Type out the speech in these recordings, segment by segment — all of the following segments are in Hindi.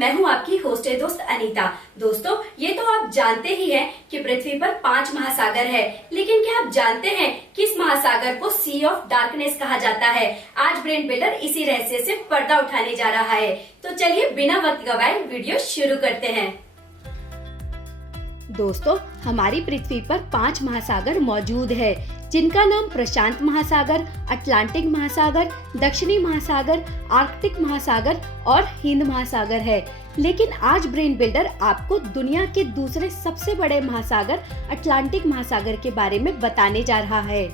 मैं हूं आपकी होस्टेल दोस्त अनीता। दोस्तों, ये तो आप जानते ही हैं कि पृथ्वी पर 5 महासागर है, लेकिन क्या आप जानते हैं कि इस महासागर को सी ऑफ डार्कनेस कहा जाता है। आज ब्रेन बिल्डर इसी रहस्य से पर्दा उठाने जा रहा है। तो चलिए बिना वक्त गवाए वीडियो शुरू करते हैं। दोस्तों, हमारी पृथ्वी पर 5 महासागर मौजूद है, जिनका नाम प्रशांत महासागर, अटलांटिक महासागर, दक्षिणी महासागर, आर्कटिक महासागर और हिंद महासागर है। लेकिन आज ब्रेन बिल्डर आपको दुनिया के दूसरे सबसे बड़े महासागर अटलांटिक महासागर के बारे में बताने जा रहा है।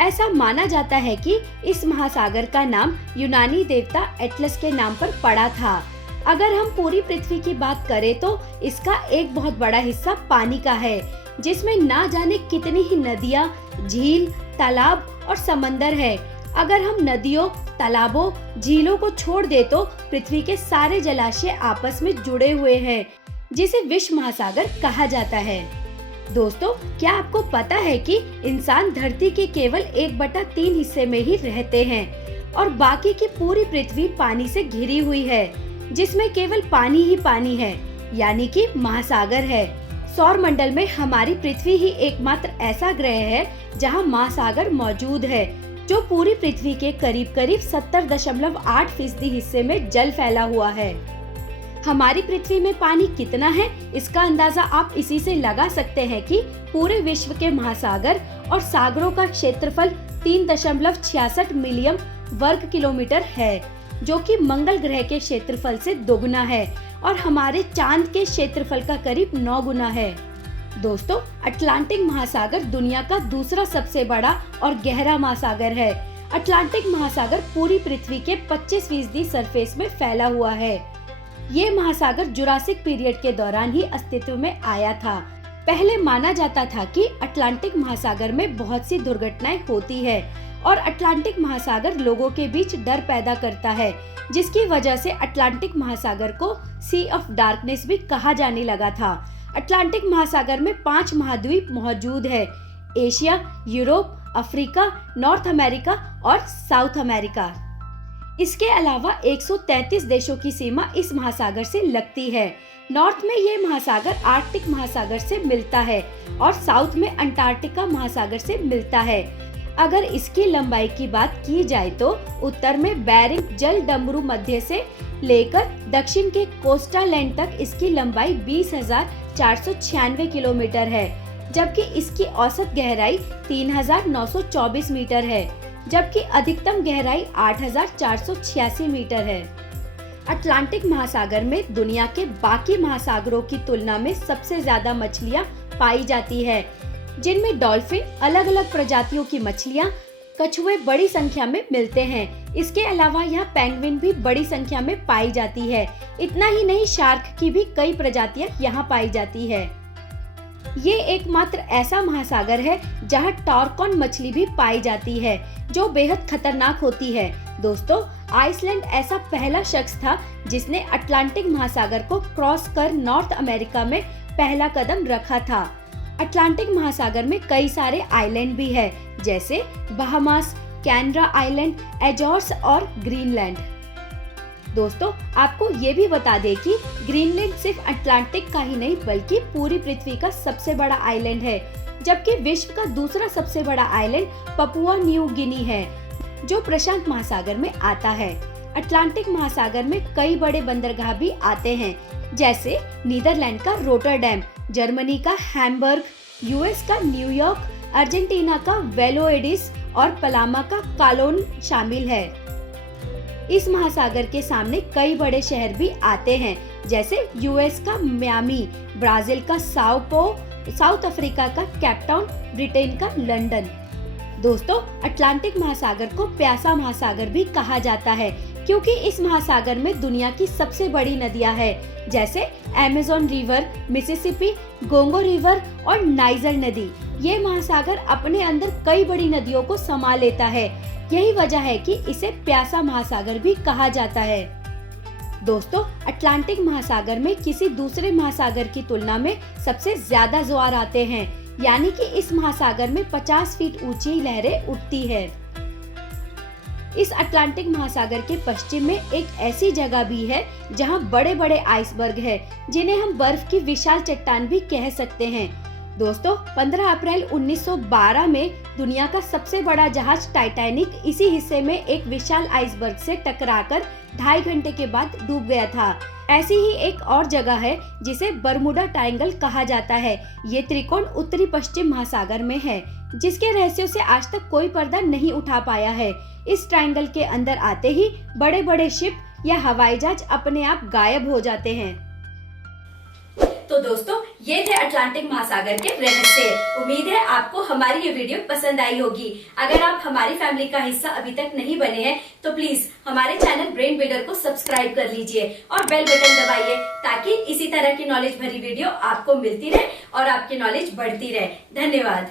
ऐसा माना जाता है कि इस महासागर का नाम यूनानी देवता एटलस के नाम पर पड़ा था। अगर हम पूरी पृथ्वी की बात करें तो इसका एक बहुत बड़ा हिस्सा पानी का है, जिसमें ना जाने कितनी ही नदियाँ, झील, तालाब और समंदर है। अगर हम नदियों, तालाबों, झीलों को छोड़ दे तो पृथ्वी के सारे जलाशय आपस में जुड़े हुए हैं, जिसे विश्व महासागर कहा जाता है। दोस्तों, क्या आपको पता है कि इंसान धरती के केवल 1/3 हिस्से में ही रहते हैं और बाकी की पूरी पृथ्वी पानी से घिरी हुई है, जिसमें केवल पानी ही पानी है, यानी कि महासागर है। सौर मंडल में हमारी पृथ्वी ही एकमात्र ऐसा ग्रह है जहां महासागर मौजूद है, जो पूरी पृथ्वी के करीब करीब 70.8% हिस्से में जल फैला हुआ है। हमारी पृथ्वी में पानी कितना है, इसका अंदाजा आप इसी से लगा सकते हैं कि पूरे विश्व के महासागर और सागरों का क्षेत्रफल 3.66 मिलियन वर्ग किलोमीटर है, जो कि मंगल ग्रह के क्षेत्रफल से दोगुना है और हमारे चांद के क्षेत्रफल का करीब 9 गुना है। दोस्तों, अटलांटिक महासागर दुनिया का दूसरा सबसे बड़ा और गहरा महासागर है। अटलांटिक महासागर पूरी पृथ्वी के 25% सरफेस में फैला हुआ है। ये महासागर जुरासिक पीरियड के दौरान ही अस्तित्व में आया था। पहले माना जाता था कि अटलांटिक महासागर में बहुत सी दुर्घटनाएं होती है और अटलांटिक महासागर लोगों के बीच डर पैदा करता है, जिसकी वजह से अटलांटिक महासागर को सी ऑफ डार्कनेस भी कहा जाने लगा था। अटलांटिक महासागर में 5 महाद्वीप मौजूद है: Asia, Europe, Africa, north America और साउथ अमेरिका। इसके अलावा 133 देशों की सीमा इस महासागर से लगती है। नॉर्थ में ये महासागर आर्कटिक महासागर से मिलता है और साउथ में अंटार्कटिका महासागर से मिलता है। अगर इसकी लंबाई की बात की जाए तो उत्तर में बेरिंग जल डमरू मध्य से लेकर दक्षिण के कोस्टल लैंड तक इसकी लंबाई 20,496 किलोमीटर है, जबकि इसकी औसत गहराई 3,924 मीटर है, जबकि अधिकतम गहराई 8,486 मीटर है। अटलांटिक महासागर में दुनिया के बाकी महासागरों की तुलना में सबसे ज्यादा मछलियां पाई जाती है, जिनमें डॉल्फिन, अलग अलग प्रजातियों की मछलियां, कछुए बड़ी संख्या में मिलते हैं। इसके अलावा यहाँ पेंगुइन भी बड़ी संख्या में पाई जाती है। इतना ही नहीं, शार्क की भी कई प्रजातियां यहाँ पाई जाती है। ये एकमात्र ऐसा महासागर है जहाँ टॉर्कॉन मछली भी पाई जाती है, जो बेहद खतरनाक होती है। दोस्तों, आइसलैंड ऐसा पहला शख्स था जिसने अटलांटिक महासागर को क्रॉस कर नॉर्थ अमेरिका में पहला कदम रखा था। अटलांटिक महासागर में कई सारे आइलैंड भी है, जैसे बहामास, कैनरा आइलैंड, एजोर्स और ग्रीनलैंड। दोस्तों, आपको ये भी बता दें कि ग्रीनलैंड सिर्फ अटलांटिक का ही नहीं बल्कि पूरी पृथ्वी का सबसे बड़ा आइलैंड है, जबकि विश्व का दूसरा सबसे बड़ा आइलैंड पपुआ न्यू गिनी है, जो प्रशांत महासागर में आता है। अटलांटिक महासागर में कई बड़े बंदरगाह भी आते हैं, जैसे नीदरलैंड का रोटरडैम, जर्मनी का हैम्बर्ग, यूएस का न्यूयॉर्क, अर्जेंटीना का वेलोएडिस और पलामा का कालोन शामिल है। इस महासागर के सामने कई बड़े शहर भी आते हैं, जैसे यूएस का मियामी, ब्राजील का साओ पो, साउथ अफ्रीका का कैपटाउन, ब्रिटेन का लंदन। दोस्तों, अटलांटिक महासागर को प्यासा महासागर भी कहा जाता है, क्योंकि इस महासागर में दुनिया की सबसे बड़ी नदियां हैं, जैसे Amazon river, Mississippi, Gongo river और नाइजर नदी। ये महासागर अपने अंदर कई बड़ी नदियों को समा लेता है। यही वजह है कि इसे प्यासा महासागर भी कहा जाता है। दोस्तों, अटलांटिक महासागर में किसी दूसरे महासागर की तुलना में सबसे ज्यादा ज्वार आते हैं, यानी कि इस महासागर में 50 फीट ऊंची लहरें उठती है। इस अटलांटिक महासागर के पश्चिम में एक ऐसी जगह भी है जहां बड़े बड़े आइसबर्ग है, जिन्हें हम बर्फ की विशाल चट्टान भी कह सकते हैं। दोस्तों, 15 अप्रैल 1912 में दुनिया का सबसे बड़ा जहाज टाइटैनिक इसी हिस्से में एक विशाल आइसबर्ग से टकराकर 2.5 घंटे के बाद डूब गया था। ऐसी ही एक और जगह है जिसे बरमुडा ट्रायंगल कहा जाता है। ये त्रिकोण उत्तरी पश्चिम महासागर में है, जिसके रहस्यों से आज तक कोई पर्दा नहीं उठा पाया है। इस ट्रायंगल के अंदर आते ही बड़े बड़े शिप या हवाई जहाज अपने आप गायब हो जाते हैं। तो दोस्तों, ये थे अटलांटिक महासागर के रहस्य। उम्मीद है आपको हमारी ये वीडियो पसंद आई होगी। अगर आप हमारी फैमिली का हिस्सा अभी तक नहीं बने हैं तो प्लीज हमारे चैनल ब्रेन बिल्डर को सब्सक्राइब कर लीजिए और बेल बटन दबाइए, ताकि इसी तरह की नॉलेज भरी वीडियो आपको मिलती रहे और आपकी नॉलेज बढ़ती रहे। धन्यवाद।